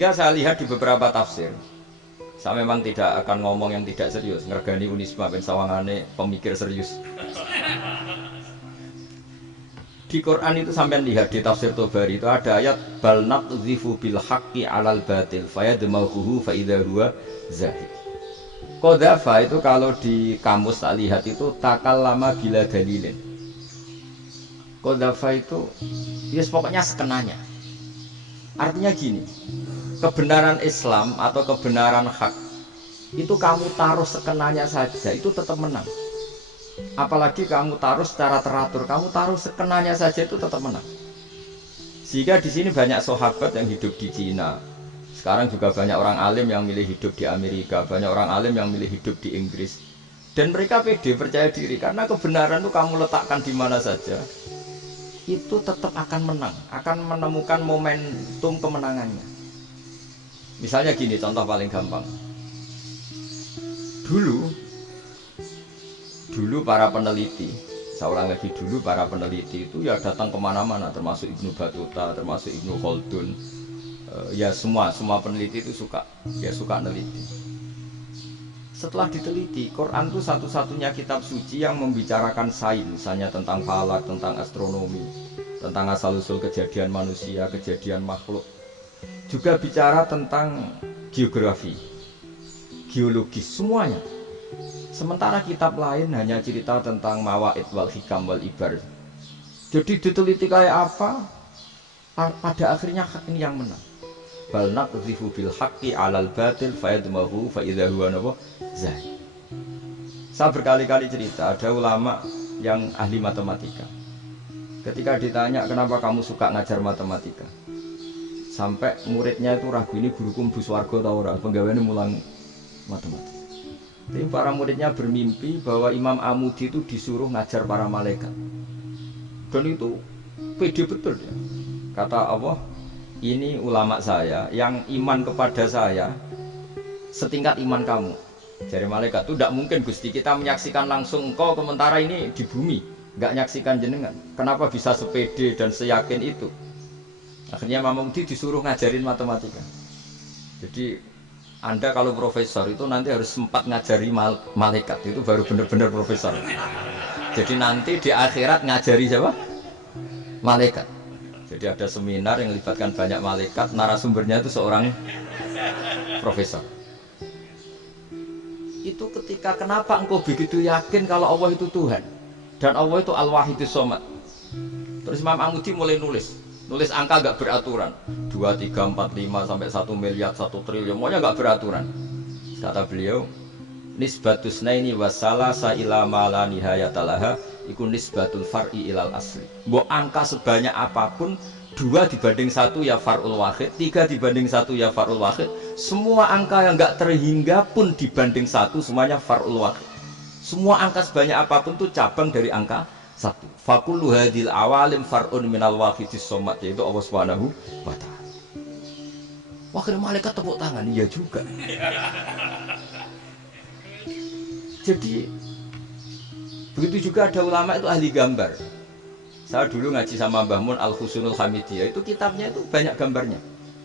Sehingga saya lihat di beberapa tafsir, saya memang tidak akan ngomong yang tidak serius, ngergani Unisma ben sawangane pemikir serius. Di Quran itu sampai lihat di tafsir Tobari itu ada ayat bal naqdhifu bil haqqi 'alal batil fayadmaghuhu fa idza huwa zahid. Qadhafa itu kalau di kamus tak lihat itu takallama bila dalilin. Qadhafa itu yes pokoknya sekenanya. Artinya gini, kebenaran Islam atau kebenaran hak itu kamu taruh sekenanya saja itu tetap menang. Apalagi kamu taruh secara teratur, kamu taruh sekenanya saja itu tetap menang. Sehingga di sini banyak sahabat yang hidup di Cina. Sekarang juga banyak orang alim yang milih hidup di Amerika, banyak orang alim yang milih hidup di Inggris. Dan mereka pede, percaya diri karena kebenaran itu kamu letakkan di mana saja, itu tetap akan menang, akan menemukan momentum kemenangannya. Misalnya gini, contoh paling gampang. Dulu para peneliti, saya ulang lagi dulu para peneliti itu ya datang kemana-mana, termasuk Ibnu Battuta, termasuk Ibnu Khaldun, ya semua peneliti itu suka neliti. Setelah diteliti, Quran itu satu-satunya kitab suci yang membicarakan sains, misalnya tentang falak, tentang astronomi, tentang asal-usul kejadian manusia, kejadian makhluk. Juga bicara tentang geografi, geologis, semuanya. Sementara kitab lain hanya cerita tentang mawaid wal hikam wal ibar. Jadi diteliti kayak apa, pada akhirnya hak ini yang menang. Bal naqdhifu bil haqqi 'alal batil fayadmaghu fa idza huwa zahid. Saya berkali-kali cerita, ada ulama yang ahli matematika. Ketika ditanya kenapa kamu suka ngajar matematika, sampai muridnya itu ragu, ini guruku mlebu swarga ta ora, penggaweane mulang matematika. Tapi para muridnya bermimpi bahwa Imam Amudi itu disuruh ngajar para malaikat. Dan itu pede betul ya. Kata Allah, ini ulama saya yang iman kepada saya setingkat iman kamu. Jadi malaikat itu tidak mungkin Gusti kita menyaksikan langsung engkau sementara ini di bumi, nggak nyaksikan jenengan. Kenapa bisa sepede dan seyakin itu? Akhirnya Imam Amudi disuruh ngajarin matematika. Jadi Anda kalau profesor itu nanti harus sempat ngajari malaikat, itu baru benar-benar profesor. Jadi nanti di akhirat ngajari siapa? Malaikat. Jadi ada seminar yang melibatkan banyak malaikat, narasumbernya itu seorang profesor. Itu ketika kenapa engkau begitu yakin kalau Allah itu Tuhan dan Allah itu Al-Wahidus Shomad. Terus Imam Amudi mulai nulis angka gak beraturan 2, 3, 4, 5 sampai 1 miliar 1 triliun, semuanya gak beraturan. Kata beliau, nisbatus naini wasalasa ila ma la nihayatalaha iku nisbatul far'i ilal asli. Mbok angka sebanyak apapun, 2 dibanding 1 ya far'ul wahid, 3 dibanding 1 ya far'ul wahid. Semua angka yang gak terhingga pun dibanding 1 semuanya far'ul wahid. Semua angka sebanyak apapun itu cabang dari angka 1. Fakullu hadil awalim far'un minal wahidis shomad, yaitu Allah Subhanahu wa ta'ala. Wakil malaikat tepuk tangan, iya juga. Jadi begitu juga ada ulama itu ahli gambar. Saya dulu ngaji sama Mbah Mun Al-Husunul Hamidiyah, itu kitabnya itu banyak gambarnya.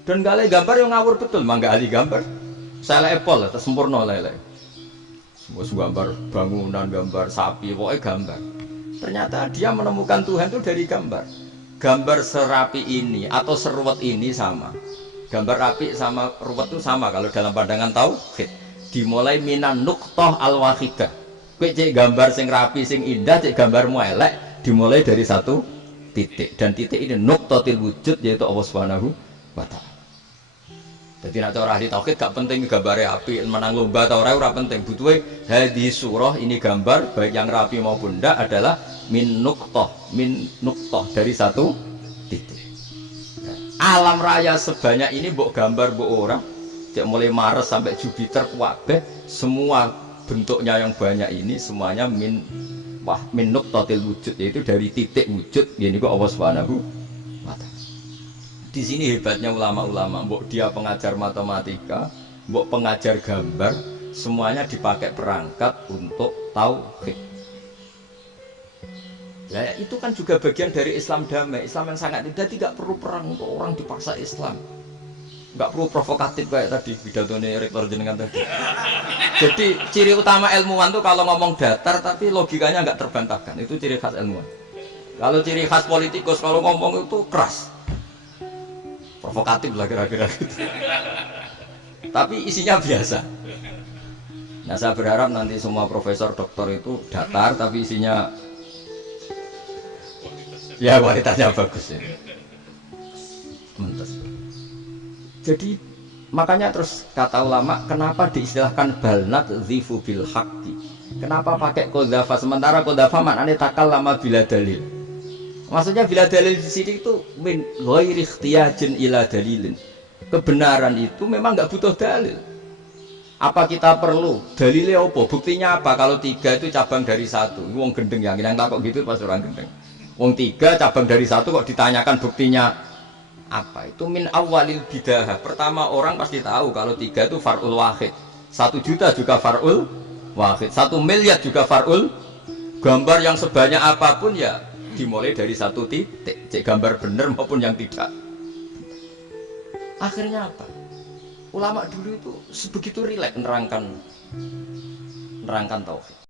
Dan gak lele gambar yang ngawur betul, mangga ahli gambar. Saya lepol, atas sempurna lele. Semua gambar bangunan, gambar sapi, pokoknya gambar. Ternyata dia menemukan Tuhan itu dari gambar. Gambar serapi ini atau seruwet ini sama. Gambar rapi sama ruwet itu sama kalau dalam pandangan tauhid. Dimulai minan nuqtah al-wahidah. Kowe cek gambar sing rapi sing indah, cek gambarmu elek, dimulai dari satu titik. Dan titik ini nuqtatil wujud, yaitu Allah Subhanahu wa ta'ala. Jadi nak cara ahli tauhid gak penting gambarnya api, menang lomba atau ora penting. Butuhe hadis surah ini gambar baik yang rapi maupun ndak adalah min nuqtah dari satu titik. Alam raya sebanyak ini mbok gambar mbok ora, cek mulai Mars sampai Jupiter kabeh semua bentuknya yang banyak ini semuanya min nuqtatil wujud, yaitu dari titik wujud, ini kok Allah Subhanahu wa ta'ala. Di sini hebatnya ulama-ulama, mbok dia pengajar matematika, mbok pengajar gambar, semuanya dipakai perangkat untuk tauhid. Ya, itu kan juga bagian dari Islam damai, Islam yang sangat tidak perlu perang untuk orang dipaksa Islam. Nggak perlu provokatif kayak tadi pidatonya rektor jenengan tadi. Jadi ciri utama ilmuwan tuh kalau ngomong datar tapi logikanya nggak terbantahkan, itu ciri khas ilmuwan. Kalau ciri khas politikus kalau ngomong itu keras, provokatif lah kira-kira gitu. Tapi isinya biasa. Nah saya berharap nanti semua profesor doktor itu datar tapi isinya ya kualitasnya bagus ya. Mentes. Jadi makanya terus kata ulama kenapa diistilahkan balnat zifu bil haqqi. Kenapa pakai qadzafa sementara qadzafa maknanya takallama bila dalil. Maksudnya bila dalil di sini itu min ghairi ikhtiyajin ila dalilin. Kebenaran itu memang nggak butuh dalil. Apa kita perlu dalilnya apa? Buktinya apa? Kalau 3 itu cabang dari 1. Wong gendeng yang takut gitu pas orang gendeng. Wong 3 cabang dari 1 kok ditanyakan buktinya apa? Itu min awalil bidah. Pertama orang pasti tahu kalau 3 itu far'ul wahid. 1 juta juga far'ul wahid. 1 miliar juga far'ul. Gambar yang sebanyak apapun ya dimulai dari 1 titik. Cek gambar bener maupun yang tidak. Akhirnya apa? Ulama dulu itu sebegitu rileks nerangkan tauhid.